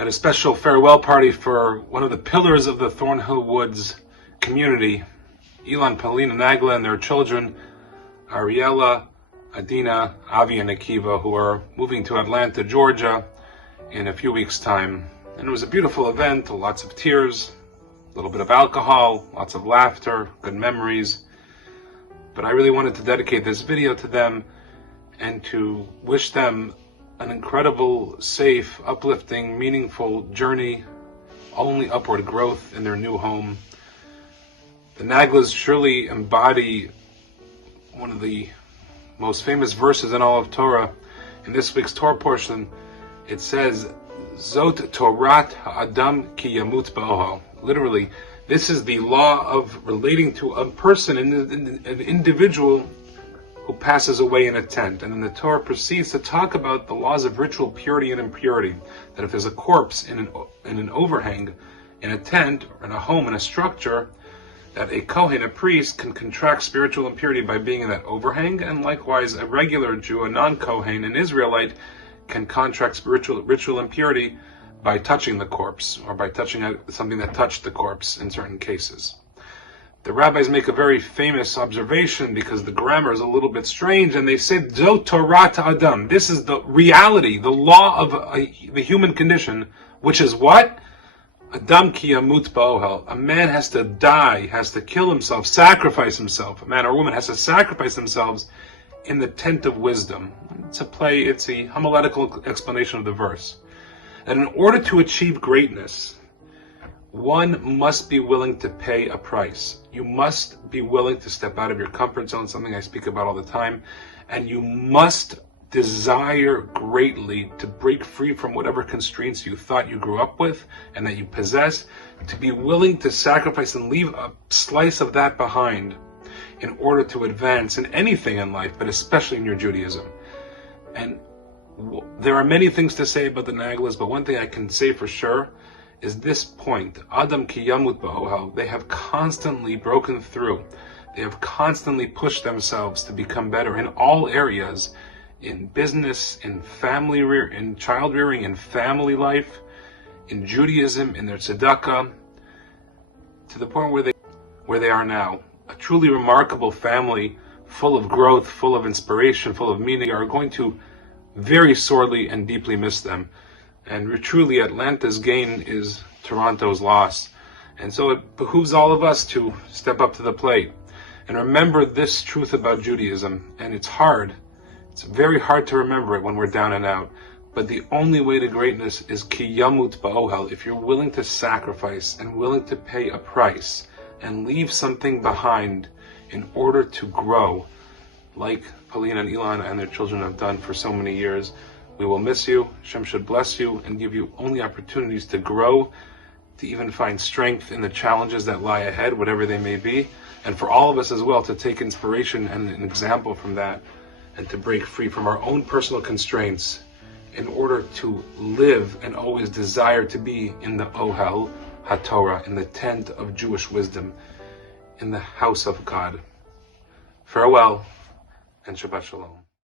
At a special farewell party for one of the pillars of the Thornhill Woods community, Elon, Paulina, Nagla, and their children, Ariella, Adina, Avi, and Akiva, who are moving to Atlanta, Georgia in a few weeks' time. And it was a beautiful event, lots of tears, a little bit of alcohol, lots of laughter, good memories. But I really wanted to dedicate this video to them and to wish them an incredible, safe, uplifting, meaningful journey, only upward growth in their new home. The Naglas surely embody one of the most famous verses in all of Torah. In this week's Torah portion, it says, Zot Torat Ha'adam Ki Yamut Ba'ohel. Literally, this is the law of relating to a person, an individual who passes away in a tent. And then the Torah proceeds to talk about the laws of ritual purity and impurity. That if there's a corpse in an overhang, in a tent, or in a home, in a structure, that a Kohen, a priest, can contract spiritual impurity by being in that overhang, and likewise a regular Jew, a non-Kohen, an Israelite, can contract ritual impurity by touching the corpse, or by touching something that touched the corpse in certain cases. The rabbis make a very famous observation because the grammar is a little bit strange, and they say, Zot Torat Adam. This is the reality, the law of the human condition, which is what? Adam ki yamut ba'ohel. A man has to die, has to kill himself, sacrifice himself. A man or woman has to sacrifice themselves in the tent of wisdom. It's a homiletical explanation of the verse. And in order to achieve greatness, one must be willing to pay a price. You must be willing to step out of your comfort zone, something I speak about all the time, and you must desire greatly to break free from whatever constraints you thought you grew up with and that you possess, to be willing to sacrifice and leave a slice of that behind in order to advance in anything in life, but especially in your Judaism. And there are many things to say about the Naglas, but one thing I can say for sure is this point. Adam ki yamut ba'ohel. They have constantly broken through. They have constantly pushed themselves to become better in all areas, in business, in family in child rearing, in family life, in Judaism, in their tzedakah, to the point where they are now. A truly remarkable family, full of growth, full of inspiration, full of meaning, are going to very sorely and deeply miss them. And truly, Atlanta's gain is Toronto's loss. And so it behooves all of us to step up to the plate and remember this truth about Judaism. And it's hard. It's very hard to remember it when we're down and out. But the only way to greatness is ki yamut ba'ohel. If you're willing to sacrifice and willing to pay a price and leave something behind in order to grow, like Paulina and Elon and their children have done for so many years. We will miss you. Hashem should bless you and give you only opportunities to grow, to even find strength in the challenges that lie ahead, whatever they may be. And for all of us as well to take inspiration and an example from that, and to break free from our own personal constraints in order to live and always desire to be in the Ohel HaTorah, in the tent of Jewish wisdom, in the house of God. Farewell and Shabbat Shalom.